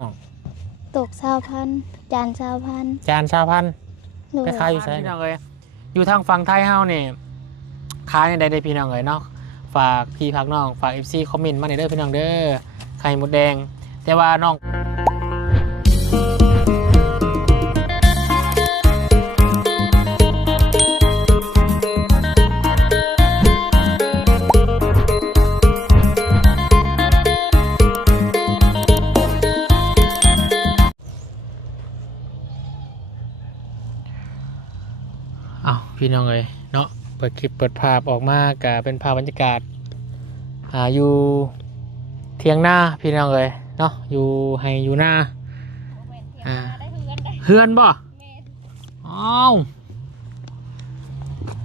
น้องตก20,000จาน20,000จาน20,000ไปขายอยู่ไสพี่น้องเอ้ยอยู่ทางฝั่งไทยเฮานี่ขายในใดได้พี่น้องเอ้ยเนาะฝากพี่พักน้องฝาก FC คอมเมนต์มาในเด้อพี่น้องเด้อไข่มดแดงแต่ว่าน้องพี่น้องเอ้ยเนาะเปิดคลิปเปิดภาพออกมาก็เป็นภาพบรรยากาศอยู่เทียงหน้าพี่น้องเอ้ยเนาะอยู่ให้อยู่หน้าเฮือนบ่อ้าว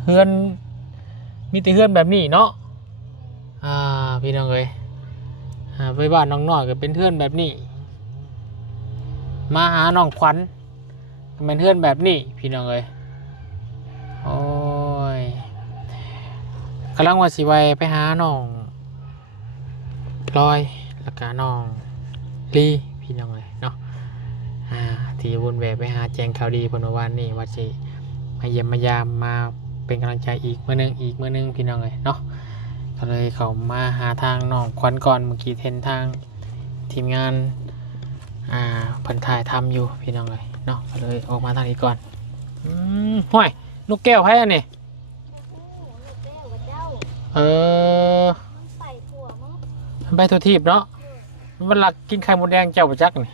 เฮือนมีแต่เฮือนแบบนี้เนาะพี่น้องเอ้ยไปบ้านน้องน้อยก็เป็นเฮือนแบบนี้มาหาน้องขวัญเป็นเฮือนแบบนี้พี่น้องเอ้ยโอ้ยกำลังว่าสิไวไปหาน้องลอยแล้วก็น้องลีพี่น้องเลยเนาะที่วนแวะไปหาแจงข่าวดีพนวันนี่ว่าสิมาเยี่ยมมายามมาเป็นกำลังใจอีกมื้อนึงพี่น้องเลยเนาะก็เลยเขามาหาทางน้องขวัญก่อนเมื่อกี้เห็นทางทีมงานเพิ่นถ่ายทำอยู่พี่น้องเลยเนาะก็เลยออกมาทางนี้ก่อนห่วยนกแก้วไพ่อันนี้มันไปตัวทีบเนาะมันหลักกินไข่มดแดงเจ้าประจักนี่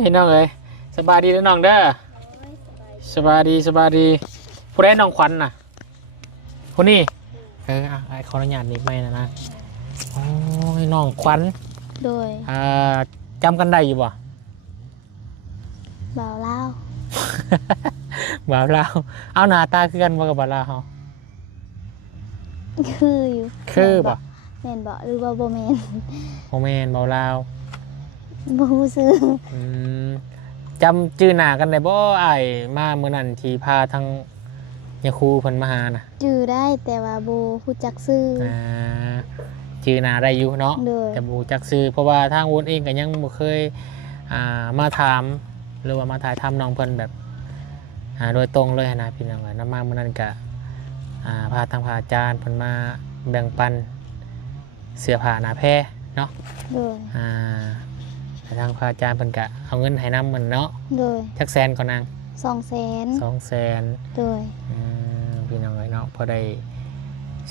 เห็นน้องเลยสบายดีแล้วน้องเด้อสบายดีผู้ใดน้องขวัญน่ะผู้นี้ไอ้ขออนุญาตนิดไม่นะโอ้ยน้องขวัญโดยจำกันได้อยู่บ่บ่าวลาว บ่าวลาวเอาหน้าตาคือกันบ่กับบ่าวลาวเฮาคืออยู่คือบ่แม่นบ่หรือว่าบ่แม่นบ่แม่นบ่าวลาวบ่ฮู้ชื่อจำชื่อหน้ากันได้บ่อ้ายมามื้อนั้นที่พาทั้งยาคูเพิ่นมาหาน่ะชื่อได้แต่ว่าบ่ฮู้จักชื่อชื่อหน้าได้อยู่เนาะแต่บ่ฮู้จักชื่อเพราะว่าทางวุ้นเองก็ยังบ่เคยมาถามหรือว่ามาถ่ายทำน้องเพิ่นแบบโดยตรงเลยนะพี่น้องน้ำมาเมื่อนั้นกะพาทางพาอาจารย์เพิ่นมาแบ่งปันเสื้อผ้าหน้าแพร่เนาะทางพาอาจารย์เพิ่นกะเอาเงินให้น้ำเหมือนเนาะจักแสนก่อนนาง200,000โดยพี่น้องเนาะพอได้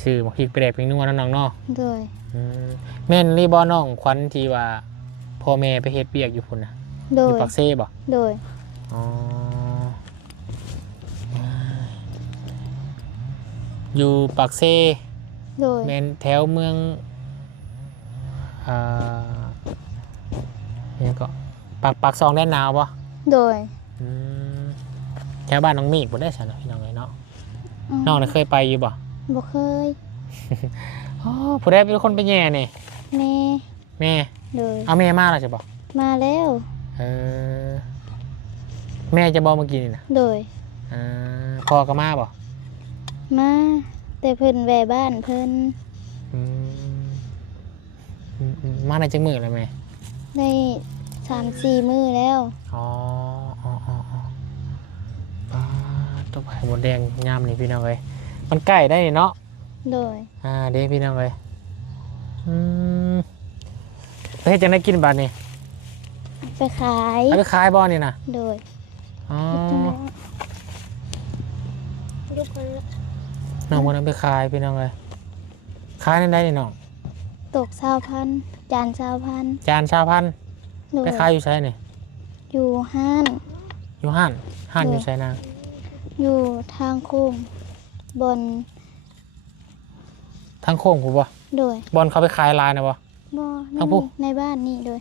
ซื้อหมกพริกไปแดกไปนัวน้องเนาะโดยแม่นรีบอน้องขวัญที่ว่าพ่อแม่ไปเฮ็ดเปียกอยู่พุ่นนะอยู่ปากเซ่บ่โดยอยู่ปากเซ่โดยแม่นแถวเมืองนี่ก็ปากซองแดนหนาวบ่โดยแถวบ้านน้องมีบ่ได้ซั่นพี่น้องเอ้ยเนาะน้องน่ะเคยไปอยู่บ่บ่เคยผู้ใดเป็นคนไปแย่นี่แม่โดยเอาแม่มาแล้วใช่บ่มาแล้วแม่จะบอกเมื่อกี้นี่นะโดยพ่อก็มาบ่มาแต่เพิ่นแวะบ้านเพิ่นมาในจังมือเลยแม่ได้3-4 มื้อแล้วตัวไข่มดแดงยามนี่พี่น้องเลยมันใกล้ได้เนาะโดยเด้พี่น้องเลยเฮ้ยจะได้กินบาทนี่ไปขายบ่อนี่นะโดยน้องวันนั้นไปขายพี่น้องเลยขายได้นี่น้องตก20,000จาน20,000ไปขายอยู่ไสนี่อยู่ห้านอยู่ไสนางอยู่ทางโค้งบนทางโค้งผู้บ่โดยบอนเขาไปขายลายนะบ่ทางผู้ในบ้านนี่โดย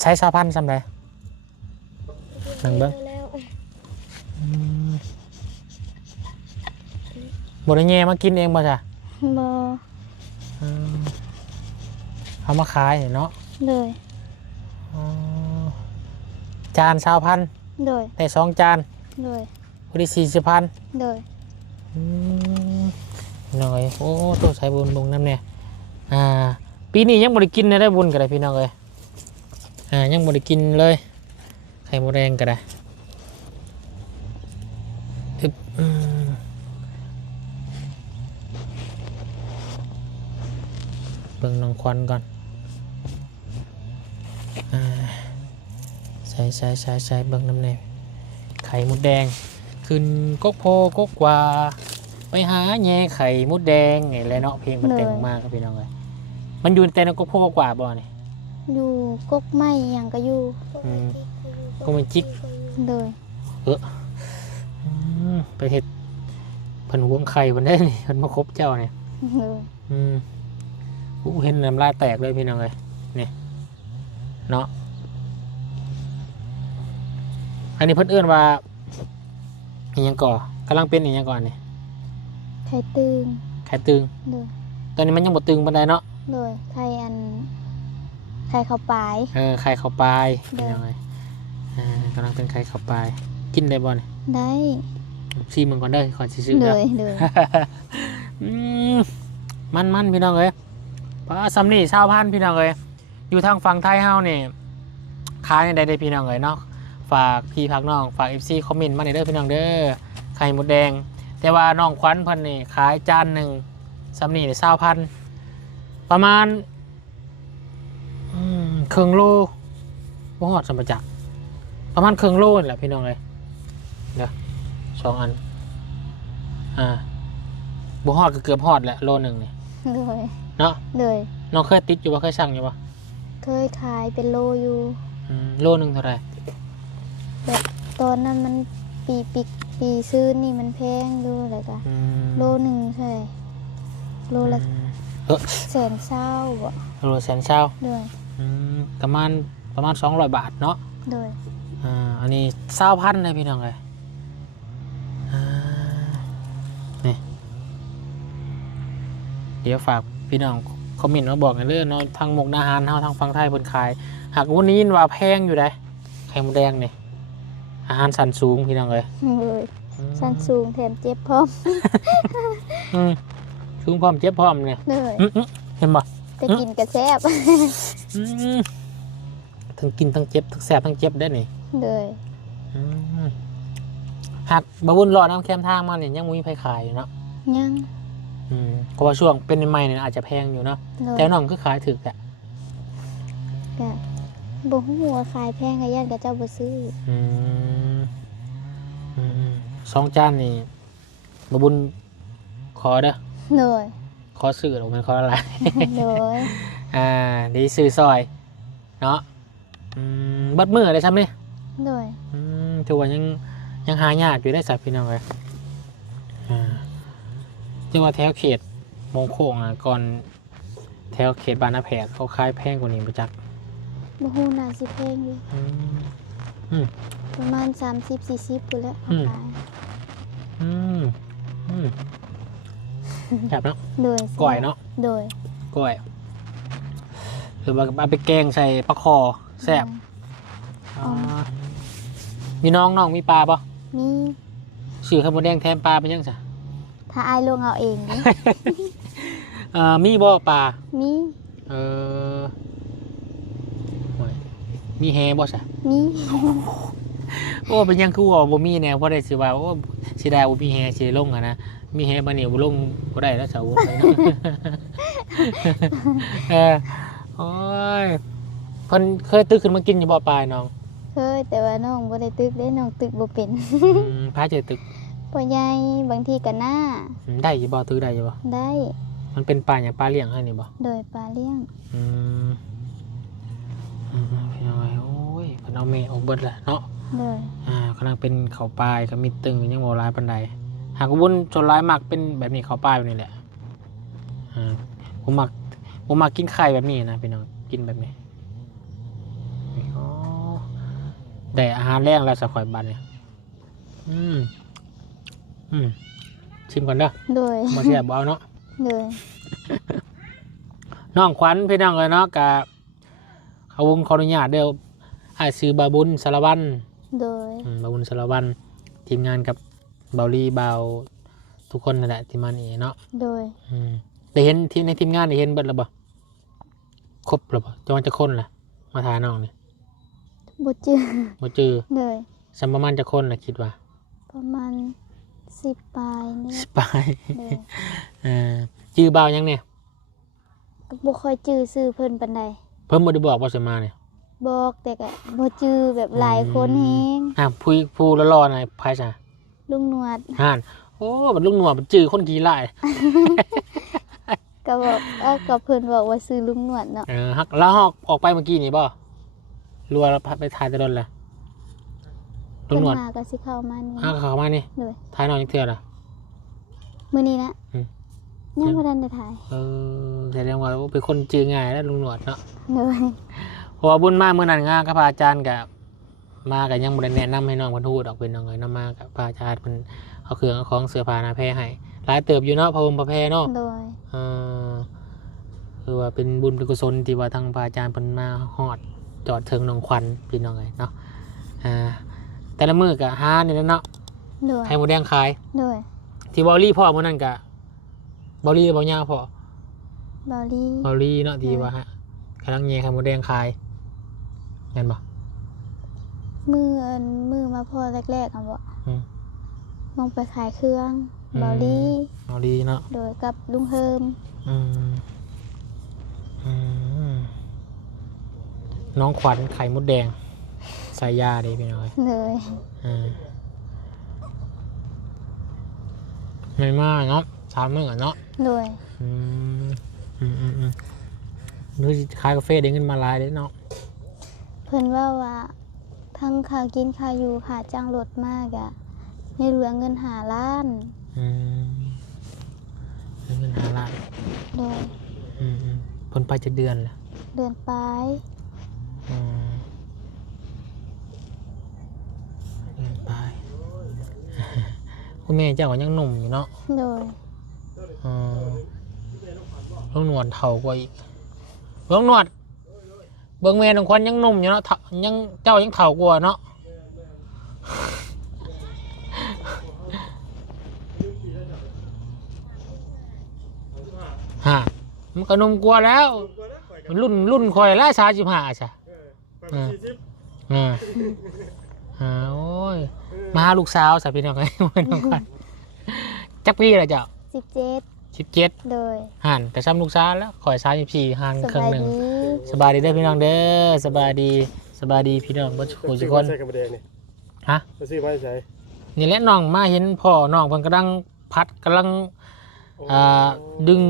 ใช้20,000ซ้ำใดนั่งเบิ่งบ่ได้แย่มากินเองบ่จ้ะบ่เอามาขายเนาะเลยจาน20,000โดยได้2 จานโดยพอดี40,000โดยหน่อยโอ้ตัวใช้บุญลงน้ำเนี่ย ปีนี้ยังบ่ได้กินเลยได้บุญก็ได้พี่น้องเอ้ยยังบ่ได้กินเลยไข่มดแดงก็ได้อึบเบิ่งน้องควันก่อนใส่เบิ่งน้ำแน่ไข่มดแดงขึ้นกกโพกกว่าไปหาแย่ไข่มดแดงไงแหละเนาะเพลงมันแต่งมากครับพี่น้องเอ้ยมันอยู่แต่ในกกโพกกว่าบ่นี่ อยู่กกไม้หยังก็อยู่ ก็มันจิก โดย ไปเห็ดเพิ่นหวงไข่เพิ่นได้นี่เพิ่นมาคบเจ้าเนี่ย โดย กูเห็นน้ำลายแตกเลยพี่น้องเลยนี่เนาะอันนี้เพิ่นเอื้อนว่าอีหยังก่อกำลังเป็นอีหยังก่อนนี่ ไข่ตึง ไข่ตึง โดย ตอนนี้มันยังบ่ตึงปานใดเนาะ โดยไข่ข้าวปลาย ไข่เข้าปลายพี่น้องเลยกำลังเป็นไข่เข้าปลายกินได้บ่เนี่ย ได้ ซีมึงก่อนเด้อขอสิซื้อ โด เด้อย โดย มันพี่น้องเลยปลาซัมนี่ชาวพันธุ์พี่น้องเลยอยู่ทางฝั่งไทยเฮานี่ขายได้พี่น้องเลยเนาะฝากพี่พักน้องฝาก FC คอมเมนต์มาในเด้อพี่น้องเด้อไข่มดแดงแต่ว่าน้องควันเพิ่นนี่ขายจานหนึ่งซัมนี่ชาวพันธุ์ประมาณครึ่งโลบ่ฮอดสมประจักษ์ประมาณครึ่งโลนี่แหละพี่น้องเลยเด้อ2 อันบ่ฮอดก็เกือบฮอดแหละโลนึงนี่ โดย เนาะ โดย น้องเคยติดอยู่บ่เคยสั่งอยู่บ่ เคยขายเป็นโลอยู่ โลนึงเท่าไหร่ แบบตอนนั้นมันปีซื้อนี่มันแพงดูอะไรกะโลหนึ่งใช่โลละ120,000บ่ โลแสนเช้า โดย ประมาณ200 บาทเนาะ โดย อันนี้20,000เลยพี่น้องเลยนี่เดี๋ยวฝากพี่น้องคอมเมนต์มาบอกกันเรื่องเนาะทางมุกดาหารเฮาทางฝั่งไทยเพิ่นขายหากวันนี้ยินว่าแพงอยู่ได้ไข่มดแดงนี่อาหารสันสูงพี่น้องเลย เลยสั้นสูงแถมเจ็บพร้อม สูงพร้อมเจ็บพร้อมเนี่ย เลย เห็นบ่ จะกินกระแซบ ทั้งกินทั้งเจ็บทั้งแสบทั้งเจ็บได้นี่ เลย หากบาวุ่นรอน้ำแคมทางมาเนี่ยยังมีไผขายอยู่เนาะ ยัง เพราะว่าช่วงเป็นใหม่เนี่ยอาจจะแพงอยู่เนาะแต่น้องคือขายถึกอะ กะบ่ฮู้ว่าขายแพงกะย่านกะเจ้าบ่ซื้อ 2 จานนี่บาบุญขอเด้อ เลย ขอซื้อหรือมันขออะไร เลย ดีซื้อซอยเนาะบัดมือได้ซ้ำนี่ เลย ถือว่ายังหายากอยู่ได้สัตว์พี่น้องเลยจังว่าแถวเขตมงโค้งก่อนแถวเขตบานนาแพทเขาขายแพงกว่านี้ประจักษ์ บ่ฮู้น่าสิแพงอยู่ประมาณ30-40พุ่นแหละขาย แบบเนาะ โดย ก้อยเนาะ โดย ก้อยหรือว่าเอาไปแกงใส่ปลาคอแซ่บมีน้องมีปลาปะ มี ชื่อข้าวหมูแดงแทนปลาไปยังจ้ะ ถ้าอายลงเอาเองเด้ มีบ่ปลา มี โอ้ยมีแฮบ่จ้ะ มี โอ้เป็นยังคือว่าบ่มีแนวเพราะได้สิว่าโอ้สิได้บ่มีแฮสิลงนะมีแฮบ่นี่บ่ลงบ่ได้แล้วเสาไปเนาะ โอ้ยเพิ่นเคยตึกขึ้นมากินอยู่บ่ปลายน้อง เคยแต่ว่าน้องบ่ได้ตึกเด้น้องตึกบ่เป็น พาเจอตึก พ่อใหญ่บางทีก็หน้า ได้อยู่บ่ตึกได้อยู่บ่ ได้ มันเป็นปลาอย่างปลาเลี้ยงให้นี่บ่ โดยปลาเลี้ยง พี่น้อยโอ้ยเพิ่นเอาแม่ออกเบิดแล้วเนาะ โดย กำลังเป็นเขาปลายก็มีตึงยังบ่ร้ายปานใดหากวุ่นจนร้ายมากเป็นแบบนี้เขาปลายแบบนี้แหละผมมักกินไข่แบบนี้นะพี่น้องกินแบบนี้อ๋อได้อาหารแรงแล้วสะข่อยบัดเนี่ยชิมก่อนเด้อ โดย มาแซ่บบ่เอาเนาะ โดย น้องขวัญพี่น้องเลยเนาะกะเขาวงขออนุญาตเด้ออ้ายซื้อบาบุญสารวัตร โดย บาบุญสารวัตรทีมงานกับเบาลีเบาทุกคนนั่นแหละที่มานี่เนาะ โดย ได้เห็นที่ในทีมงานได้เห็นเบิดแล้วบ่ ครบหรือเปล่าจะมันจะคนล่ะมาทาน้องนี่ บ่จื้อ บ่จือ เลย สัมประมาณจะคนล่ะคิดว่า ประมาณ10ปลายนี่ สบาย เลย จือเบายังเนี่ย ก็บ่ค่อยจื้อชื่อเพิ่นปานใด เพิ่มบ่ได้บอกบ่สิมาเนี่ย บอกแต่ก็บ่จื้อแบบหลายคนแฮง ผู้รอๆหน่อยไผซะ ลุงหนวด ห่านโอ้มันลุงหนวดมันจือคนกี่หลาย ก็บอกก็เพิ่นบอกว่าซื้อลุงหนวดเนาะ ฮักแล้วออกไปเมื่อกี้นี่บ่รัวแล้วไปถ่ายแตะดนล่ะลุ เพิ่ ง น หนวด มาก็สิเข้ามานี่ เข้ามานี่ เลย ถ่ายน้องจักเทื่อล่ะ มื้อนี้นะ อืม ยังบ่ทันได้ถ่าย แสดงว่าเป็นคนจือง่ายแล้วลุงหนวดเนาะ เลย เพราะว่าบุญมาเมื่อนั้นงากับพระอาจารย์กับมากับยังบ่ได้แนะนำให้น้องเพิ่นฮู้ดอกเป็นน้องเอ้ยนำมากับพระอาจารย์เพิ่นเอาเครื่องเอาของเสื้อผ้าหน้าแพรให้หลายเติบอยู่เนาะพระองค์พระแพรเนาะ โดย คือว่าเป็นบุญเป็นกุศลที่ว่าทางพระอาจารย์เพิ่นมาฮอดจอดเทิงหนองควันพี่น้องเอ้ยเนาะแต่ละมื้อก็หานี่แหละเนาะ โดย ให้หมูแดงขาย โดย ที่บอลลี่พ่อมื้อนั้นก็บอลลี่บ่ยาวพ่อบ อลี่ บอลลี่เนาะที่ว่าฮะกำลังแย่ไข่หมูแดงขายเห็นบ่ มือมาพอแรกๆอ่ะบ่ อืม มองไปขายเครื่องบอลี่ บอลลี่เนาะ โดยกับลุงเฮิม อืมอืมน้องขวัญไข่มดแดงใส่ยาดีพี่น้อย เลย ไม่มากเนาะ3 มื้อเนาะ โดย อืมดูสิขายกาแฟได้เงินมาหลายเด้เนาะ เพิ่นว่าทั้งค่ากินค่าอยู่ค่าจ้างรถมากอะในเหลือเงิน5 ล้าน อืมได้เงิน5 ล้าน โดย ผลไปจะเดือนแหละ เดือนปลาย เดือนไป คุณแม่เจ้าก็ยังหนุ่มอยู่เนาะ โดย ลูกหนวดเฒ่ากว่าอีกลูกหนวดเบิ่งแม่น้องควันยังหนุ่มอยู่เนาะยังเจ้ายังเฒ่ากว่าเนาะ ฮะมันก็หนุ่มกว่าแล้วรุ่นคอยแล้ว35จ้ะโอ้ยมาหาลูกสาวสับพี่น้องไงน้องควันจักปีละเจ้า 17 โดย ห่านแต่ซ้ำลูกสาวแล้วคอย34ห่าง ส ครึ่ง บาย หนึ่ง ดี สบายดีเด้อพี่น้องเด้อสบายดีพี่น้องบ่ทุกคน ใส่กระเบนนี่ ฮะ ไปซื้อมาใส่ นี่แหละน้องมาเห็นพ่อน้องเพิ่นกำลังพัดกำลังดึง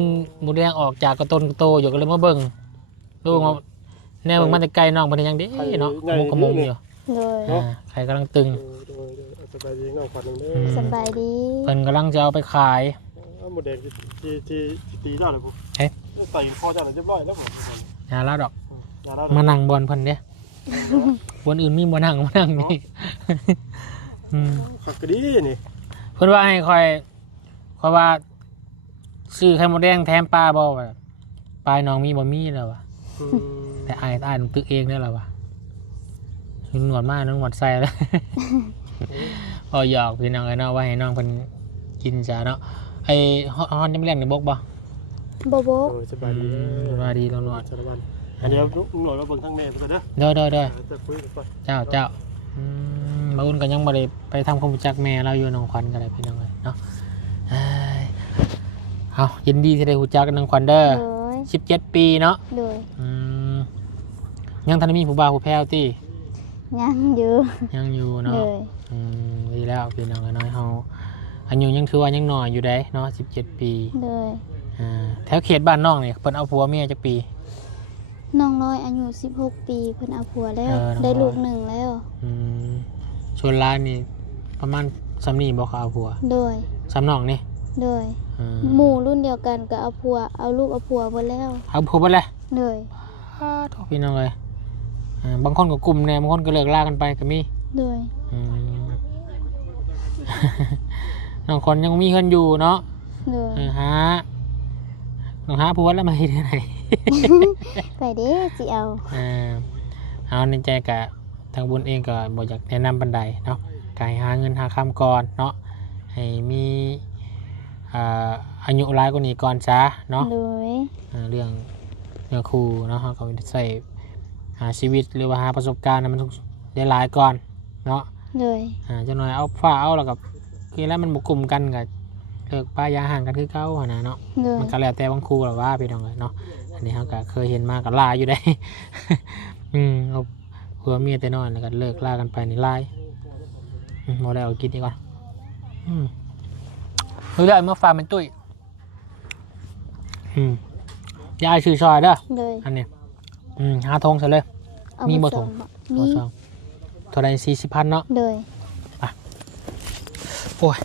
หมูแดงออกจากกระต้นกระโตอยู่ก็เลยมาเบิ่งลูกเอาแน่เบิ่งมันแต่ไกลน้องเพิ่นยังเด้เนาะกระมงอยู่ โดย ไข่กำลังตึง สบายดีน้องขวัญนึงเด้ สบายดี เพิ่นกำลังจะเอาไปขาย หมดแดงที่ตีเจ้าเลยปุ๊ เอ๊ะ ใส่คอเจ้าเลยเรียบร้อยแล้วผม อย่าละดอก ยาแล้ว มานั่งบอลเพิ่นเด้บนอื่นมีบ่นั่งมานั่งนี่ ขักกระดีนี่ เพิ่นว่าให้คอยว่าซื้อไข่มดแดงแถมปลาบ่ว่าปลายน้องมีบ่มีแล้วว่ะแต่อายหนูตึกเองได้แล้วว่ะหนวดมากหนวดใส่แล้ว พอหยอกพี่น้องไอ้เนาะว่าให้น้องเพิ่นกินซะเนาะไอ้ฮอนยังแรงในบกบ่ โบโบ สบายดี สบายดีหนวด สารวัตรอันนี้หน่วยมาเบิ่งทั้งแม่ไปเด้อ เด้อ จะคุยกัน เจ้ามาอุ่นก็ยังบ่ได้ไปทำความรู้จักแม่เราอยู่น้องขวัญกันเลยพี่น้องเอ้ยเนาะเอายินดีที่ได้รู้จักน้องขวัญเด้อ โดย 17 ปีเนาะ โดย ยังทันได้มีผู้บ่าวผู้แพ้วติ ยังอยู่ ยังอยู่เนาะ โดย ดีแล้วพี่น้องน้อยเฮาอายุยังถือว่ายังน้อยอยู่ได้เนาะ17 ปี โดย แถวเขตบ้านน้องนี่เพิ่นเอาผัวเมียจักปี น้องน้อยอายุ16 ปีเพิ่นเอาผัวแล้ว น้องน้อย ได้ลูกหนึ่งแล้ว ชวนร้านนี่ประมาณซ้ำนี่บ่เขาเอาผัว โดย ซ้ำน้องนี่ โดยหมู่รุ่นเดียวกันก็เอาผัวเอาลูกเอาผัวหมดแล้ว เอาผัวไปเลย โดย โทษพี่น้องเลยบางคนก็กลุ่มแน่บางคนก็เลิกลากันไปก็มี โดย น้องคนยังมีเงินอยู่เนาะ โดย น้องหาผัวแล้วมาเฮ็ดจังได ไปเด้สิเอา เอาในใจกะทางบุญเองก็บ่อยากแนะนำปานใดเนาะก็ให้หาเงินหาคำก่อนเนาะให้มีอายุหลายกว่านี้ก่อนซะเนาะ โดย เรื่อง เนื้อคู่เนาะเขาก็ใส่หาชีวิตหรือว่าหาประสบการณ์มันต้องได้หลายก่อนเนาะ เลย จะหน่อยเอาฝ้าเอาแล้วกับคือแล้วมันบุกกลุ่มกันกับเลิกป้ายาห่างกันคือเก้าหนะเนาะ เลย มันก็แล้วแต่บางครูหรอว่าพี่น้องเลยเนาะอันนี้เขาก็เคยเห็นมากับลาอยู่ได้ เอาผัวเมียแต่น้อยแล้วก็เลิกลากันไปนี่ลายโมได้เอากินดีกว่าเฮ้ยได้เมื่อฟ้าเป็นตุ้ยยายชื่อซอยเด้อ เลย อันนี้หาทงเสร็จเลย เอา มี มี บ่ถุง มี ซองเท่าไร40,000เนาะ เลย โอ้ย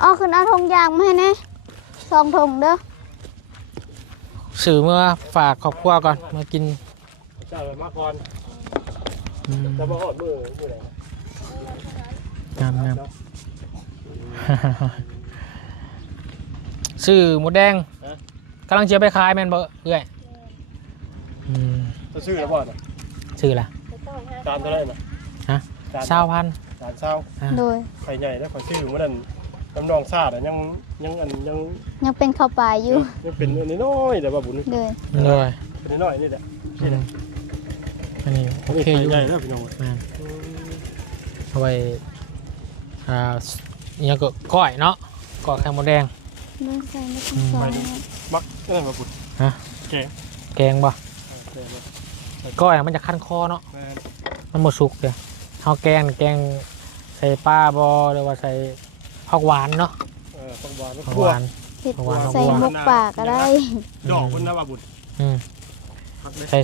เอาขึ้นเอาธงยางมาให้แน่2 ธงเด้อ สื่อเมื่อฝากครอบครัวก่อนมากิน เจ้ามาก่อนจะมาหอดมือไหน งามงามสื่อหมูแดงกำลังเชียร์ไปขายแมนเบอร์เอ้ย จะซื้อแล้วบ่น่ะ สื่อละ จานเท่าไหร่น่ะ ฮะ จาน เศร้าพัน จานเศร้า โดย ไข่ใหญ่แล้วข่อยซื้อเมื่อนั้นน้ำนองซาดยัง ยังเป็นข้าวปลายอยู่ ยังเป็นอันนี้น้อยแต่ว่าบุญ เลย เลย เป็นน้อยนี่แหละ อันนี้โอ อันนี้ เค ไข่ อยู่ ใหญ่แล้วพี่น้อง เอาไว้เนี่ยก็ก้อยเนาะก้อยไข่หมูแดง เรื่องใส่ไม่ต้องซอยเนี่ย มักนั่นมาบุญ ฮะ แกง แกงบ่ก้อยมันจะคั้นคอเนาะมันหมดสุกเดี๋ยวเอาแกงใส่ปลาบอหรือว่าใส่ผักหวานเนาะ ผักหวาน ผักหวาน เห็ด เอาวาง ใส่หมกป่าก็ได้ ดอกคุณนะว่าบุญ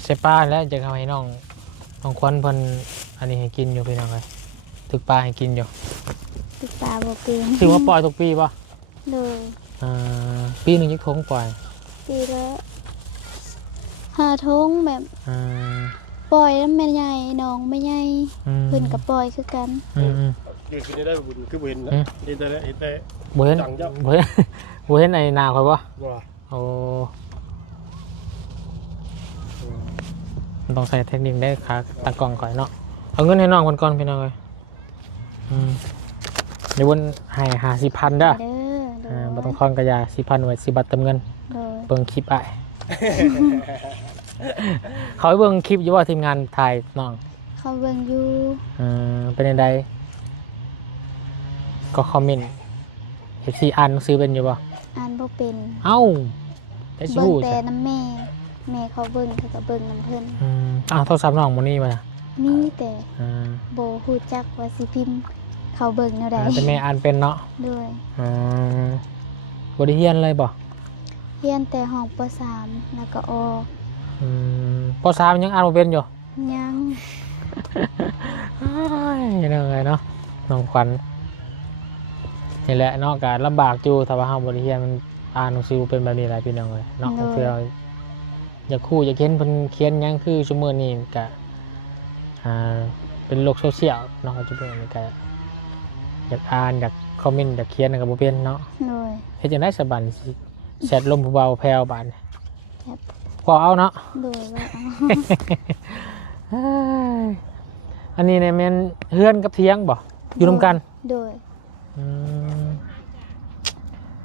ใส่ปลาแล้วจะทำให้น้องควันเพิ่นอันนี้ให้กินอยู่พี่น้องเลยถึกปลาให้กินอยู่ ติดตาบ่เป็น ถือว่าปล่อยทุกปีป่ะ เลย ปีหนึ่งยักทงปล่อย ปีละ5 ธงแบบ อ่า ปล่อยแล้วแม่ใหญ่น้องไม่ใหญ่เพิ่นกับปล่อยคือกัน เด็กกินได้บุญคือบุญนะเห็นแต่ บ่เห็น จังเจ้า บ่เห็นบ่เห็นในนาคอยป่ะ ว่า โอ้มันต้องใส่เทคนิคได้ขาตากล่องก่อนเนาะเอาเงินให้น้องคนก่อนพี่น้องเลยเดี๋ยววันให้50,000เด้อ เด้อ บ่ต้องคอนกระยา10,000ไว้10 บาทเติมเงิน โดย เบิ่งคลิปอ้าย เขาไปเบิ่งคลิปอยู่ว่าทีมงานถ่ายน้อง เขาเบิ่งอยู่ เป็นยังไงก็คอมเมนต์เห็นซีอ่านหนังสือเป็นอยู่ป่ะ อ่านบ่เป็น เอ้าได้ชิ เบิ่ง บู แต่ จ้ะ น้ำแม่เขาเบิ่งเขาก็เบิ่งน้ำเพิ่น โทรศัพท์น้องโมนี่มานะ มีแต่ อ่า บ่ฮู้จักว่าสิพิมพ์เขาเบิ่งแนวใด แต่แม่อ่านเป็นเนาะ ด้วย บริเฮียนเลยบ่ เรียนแต่ห้องป .3 แล้วก็ออก ปสามยังอ่านบ่เป็นอยู่ ยัง ยังไงเนาะน้องขวัญนี่แหละเนาะการลำบากอยู่ถ้าว่าเฮาบริเฮียนมันอ่านหนังสือเป็นแบบนี้หลายพี่น้องเลยเนาะเพื่ออยากคู่อยากเขียนเพิ่นเขียนหยังคือชั่วโมงนี้ก็เป็นโลกโซเชียลเนาะจุดนี้ก็อยากอ่านอยากคอมเมนต์อยากเขียนกับบ่เป็นเนาะ ด้วย เฮ็ดจังได๋สบันแชทลมเบาๆแผ่วบาน ครับ พอเอาเนาะ ด้วยว่าเอา อันนี้เนี่ยแม่นเฮือนกับเถียงบ่อยู่นำกัน ด้วย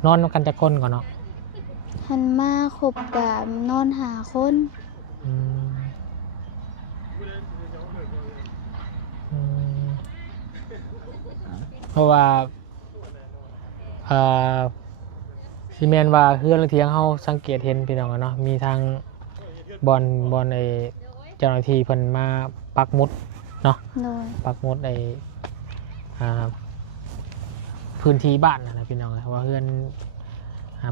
นอนนำกันจักคนก่อนเนาะ หันมาคบกับนอนหาคน เพราะว่าซีเมนว่าเฮือนและเถียงเฮาสังเกตเห็นพี่น้องเนาะมีทางบอลไอ้เจ้าหน้าที่เพิ่นมาปักหมุดเนาะ ด้วย ปักหมุดไอ้พื้นที่บ้านนะพี่น้องว่าเฮือน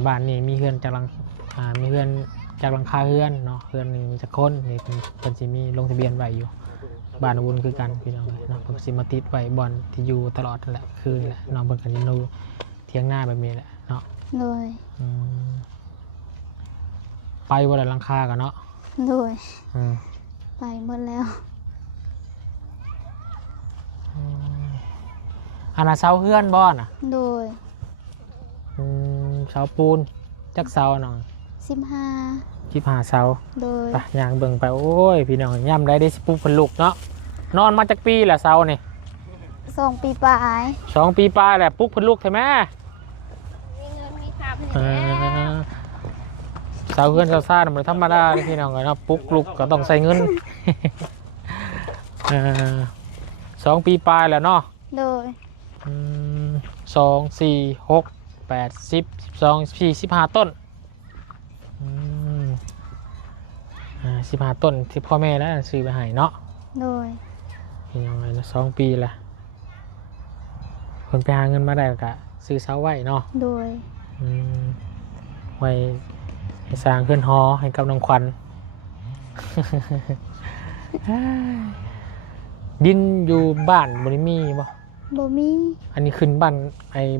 บ้านนี่มีเฮือนจากหลังมีเฮือนจากหลังคาเฮือนเนาะเฮือนนี่มีจักคนนี่เพิ่นสิมีลงทะเบียนไว้อยู่บ้านวุ่นคือกันพี่น้องเนาะเพิ่นสิมาติดไว้บอลที่อยู่ตลอดนั่นแหละคือแหละน้องเพิ่นก็สิรู้เที่ยงหน้าแบบนี้แหละเนาะ ด้วย ไปบ่ได้หลังคากันเนาะ ด้วย ไป หมดแล้ว อันน่ะเสาเฮือนบ่น่ะ ด้วย เสาปูนจักเสาหน่อย 15 15เสา โดย ไปย่างเบิ่งไปโอ้ยพี่น้องย่ำได้สิปลุกเพิ่นลุกเนาะนอนมาจากปีแหละเสานี่ 2 ปีปลาย 2 ปีปลายแหละปลุกเพิ่นลุกใช่ไหม มีเงินมีคำให้ าวเพื่อนสาวซ่ามันธรรมดาเลยพี่น้องเนาะปลุกลุกก็ต้องใส่เงิน 2 ปีปลายแล้วเนาะ โดย 2 4 6 8 10 12 15 ต้น15 ต้นที่พ่อแม่แล้วซื้อไปให้เนาะ โดย พี่น้องเลยนะ2 ปีละคนไปหาเงินมาได้ก็ซื้อเสาไว้เนาะ โดย ไว้ให้สร้างขึ้นหอให้กับน้องขวัญ ดินอยู่บ้านบริมีบ่ บ่มี อันนี้ขึ้นบ้าน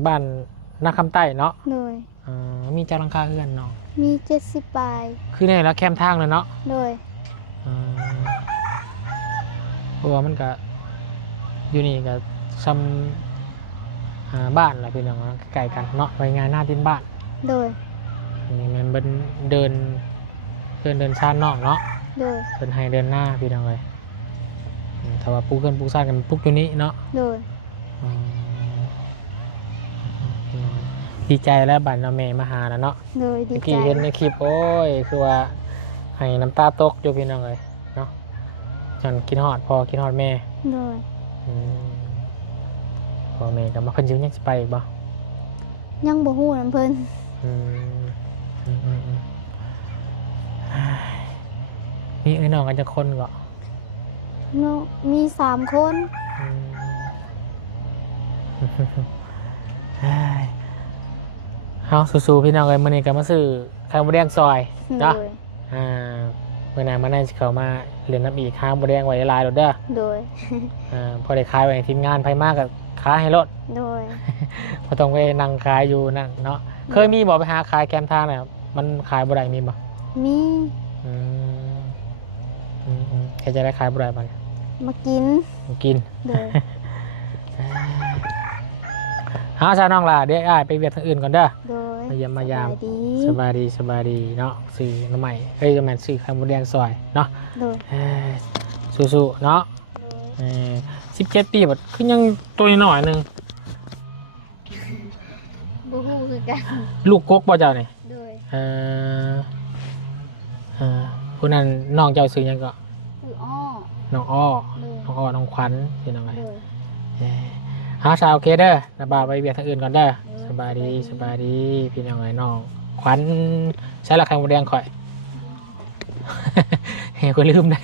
บ้านนาคำใต้เนาะ โดย มีเจ้าหลังคาเรือนเนาะ มี70ปลาย คือในแล้วแคมทางเลยเนาะ โดย เพราะว่ามันก็อยู่นี่ก็ซ้ำบ้านแหละพี่น้องใกล้กันเนาะไปงานหน้าดินบ้าน โดย นี่มันเป็นเดินชานนอกเนาะ โดย เดินให้เดินหน้าพี่น้องเลยถ้าว่าปลูกเพื่อนปลูกซ่านกันปลูกอยู่นี้เนาะ โดย ดีใจแล้วบัตรน้าเมย์มาหาแล้วเนาะ โดยดี เมื่อ ใจ กี้เห็นในคลิปโอ้ยคือว่าให้น้ำตาตกอยู่พี่น้องเลยเนาะจนกินฮอดพอกินฮอดแม่ โดย พอแม่ก็มาคนยืนยังจะไปอีกบ่ ยังบ่ฮู้นำเพิ่น มีน้องกันจะคนก็ เนาะมี3คน เฮาสู้ๆพี่น้องเลยมื้อนี้ก็มาซื้อข้าวหมูแดงซอย โด เนาะ ย เมื่อไหร่มาได้เขามาเรียนน้ำอีกข้าวหมูแดงไว้ลายรถเด้อ โดย พอได้ขายไว้ให้ทีมงานไผมากกับขายให้รถ โดย พอต้องไปนั่งขายอยู่นั่นเนาะเคยมีบอกไปหาขายแคมทางเนี่ยมันขายบ่ได้มีบ่ มี แค่จะได้ขายบ่ได้บ้าง มากิน กิน โดย หาชาน้องล่ะเดี๋ยวอ้ายไปเวียดทางอื่นก่อนเด้อ โดย มายามมายาม สบายดี สบายดีเนาะซื้อน้ำใหม่จะแม่นซื้อข้าวหมูแดงซอยเนาะ โดย สู้ๆเนาะ17 ปีแบบคือยังตัวน้อยหนึง บ่ฮู้คือกัน ลูกกกบ่เจ้านี่ โดย ผู้นั้นน้องเจ้าซื้อยังก็ คืออ้อ น้องอ้อ โดย น้องอ้อน้องขวัญคือน้องอะไร โดย หาชาวโอเคเด้อระบาไปเบียดทางอื่นก่อนเด้อสบายดีสบายดีพี่น้องไอ้น้องขวัญใช้ราคาหมูแดงข่อย เฮ้ยคนลืมได้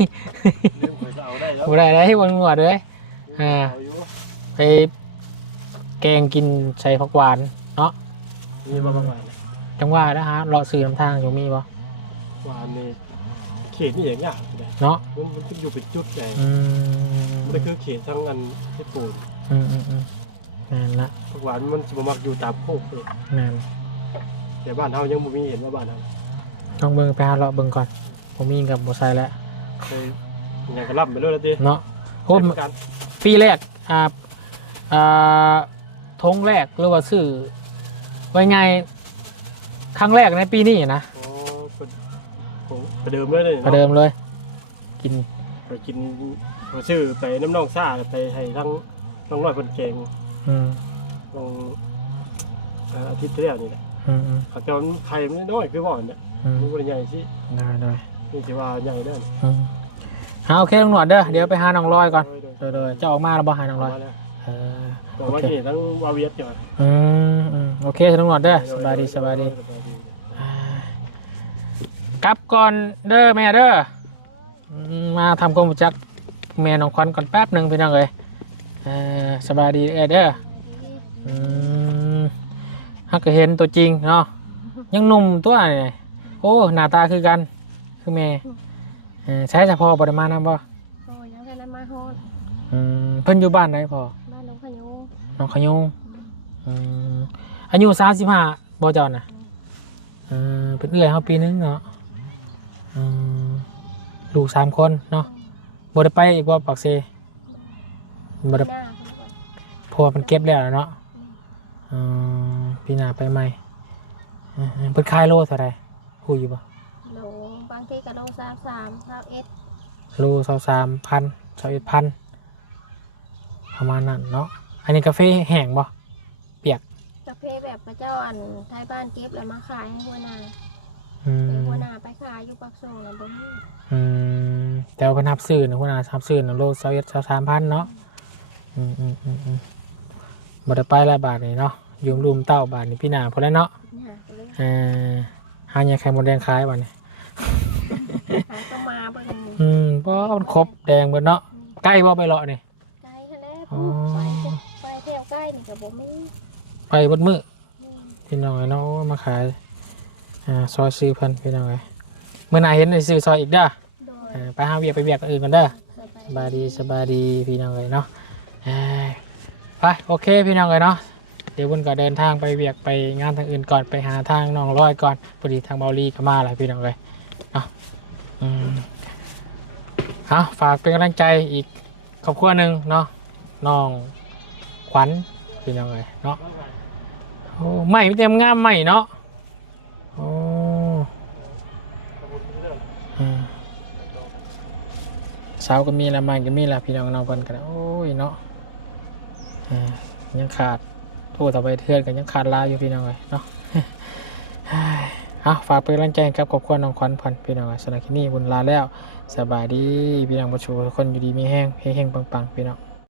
เรื่องเคยจะเอาได้แล้ว บ่ได้ได้วันหัวเลย เอาอยู่ ไปแกงกินใส่ผักหวานเนาะ มีมาประมาณ จังหวะนะฮะเลาะซื้อน้ำทางอยู่มีบ่ วานนี่เขตนี่อย่างยากเลย เนาะ มันขึ้นอยู่เป็นจุดใหญ่ ม มันคือเขตทั้งอันที่ปูน นั่นละ ผักหวานมันจะมักอยู่ตามโคกเลย นั่น แต่บ้านเฮายังบ่มีเห็นว่าบ้านเฮา ต้องเบิ่งไปหาเลาะเบิ่งก่อนผมมีกับบ่ใส่แล้ว เคยยังก็รับไปเลยละติ เนาะโอ้ เหมือนกัน ปีแรกทงแรกหรือว่าซื้อไว้ไงครั้งแรกในปีนี้นะ อ๋อประเดิมเลย ประเดิมเลย กิน ไปกินไปซื้อไปน้ำน้องซ่าไปให้ทั้งน้องน้อยคนแกง อืม ลงอาทิตย์ที่แล้วนี่แหละ เขาจะไข่มันน้อยคือบ่อนเนี่ยมันบ่ได้ใหญ่สิ ได้เลย นี่สิว่าใหญ่เด้อ โอเคลุงหนวดเด้อเดี๋ยวไปหาน้องลอยก่อนเดี๋ยวจะออกมาแล้วบ่หาน้องลอย มาแล้ว เออ บอกว่านี่ทั้งวาเวียดจ้ะ โอเคลุงหนวดเด้อสบายดีสบายดีกลับก่อนเด้อแม่เด้อมาทำความรู้จักแม่น้องขวัญก่อนแป๊บหนึ่งพี่น้องเลยสบายดีเด้อฮักก็เห็นตัวจริงเนาะยังหนุ่มตัวนี่โอ้หน้าตาคือกันคือแม่ใช้เฉพาะปริมาณนั้นป่ะ โอ้ยยังกันมาฮอด เพิ่นอยู่บ้านไหนพอ บ้านน้องขยู น้องขยุงอายุ35บ่เจ้าน่ะเป็นเอื้อยเขาปีนึงเนาะลูก3 คนเนาะบ่ได้ไปอีกว่าปากเซบ่ได้ หน้า เพราะว่ามันเก็บแล้วเนาะปีหน้าไปใหม่เพิ่นขายโลเท่าไหร่ฮู้อยู่บ่ โลบางทีก็โล33 21 โล23,000 21,000ประมาณนั้นเนาะอันนี้กาแฟแห้งบ่เปียก กาแฟแบบพระเจ้าอันท้ายบ้านเก็บแล้วมาขายให้หัวหน้า อื เป็น ม หัวหน้า อยู่ปากซอยแล้วบ่มี แต่ว่าเพิ่นรับซื้อนะคุณอารับซื้อนะโล21-23,000เนาะบ่ได้ไปหลายบาทนี่เนาะยืมรุมเต้าบาทนี่พี่นาพุ่นแล้วเนาะ หาก็เลย หาเนี่ยไข่มดแดงขายบัดนี้ หาต้องมาเบิ่ง เพราะมันครบแดงเบิดเนาะใกล้บ่ไปเลาะนี่ ไกลแท้แล้วไปเที่ยวใกล้นี่ก็บ่มี ไปเบิดมื้อพี่น้องเนาะมาขายซอยซื้อเพิ่นพี่น้องเอ้ยมื้อหน้าเห็นได้ซื้อซอยอีกเด้อ โดย ไปหาเวียกไปเวียกอื่นกันเด้อ สบาย สบายดีพี่น้องเลยเนาะไปโอเคพี่น้องเลยเนาะเดี๋ยวบุญก็เดินทางไปเวียกไปงานทางอื่นก่อนไปหาทางน้องร้อยก่อนพอดีทางเบาลีก็มาแล้วพี่น้องเลยเนาะเอาฝากเป็นกำลังใจอีกครอบครัวหนึ่งเนาะน้องขวัญพี่น้องเลยเนาะโอ้ใหม่ไม่เต็มงามใหม่เนาะโอ้เช้าก็มีละมันก็มีละพี่น้องน้องกันกันโอ้ยเนาะยังขาดทั่วต่อไปเทือนกันยังขาดลายอยู่พี่น้องเลยเนาะเอาฝากเป็นกำลังใจกับครอบครัวน้องขวัญพันพี่น้องสำหรับที่นี่บุญลาแล้วสบายดีพี่น้องผู้ชมทุกคนอยู่ดีมีแห้งปังๆพี่น้อง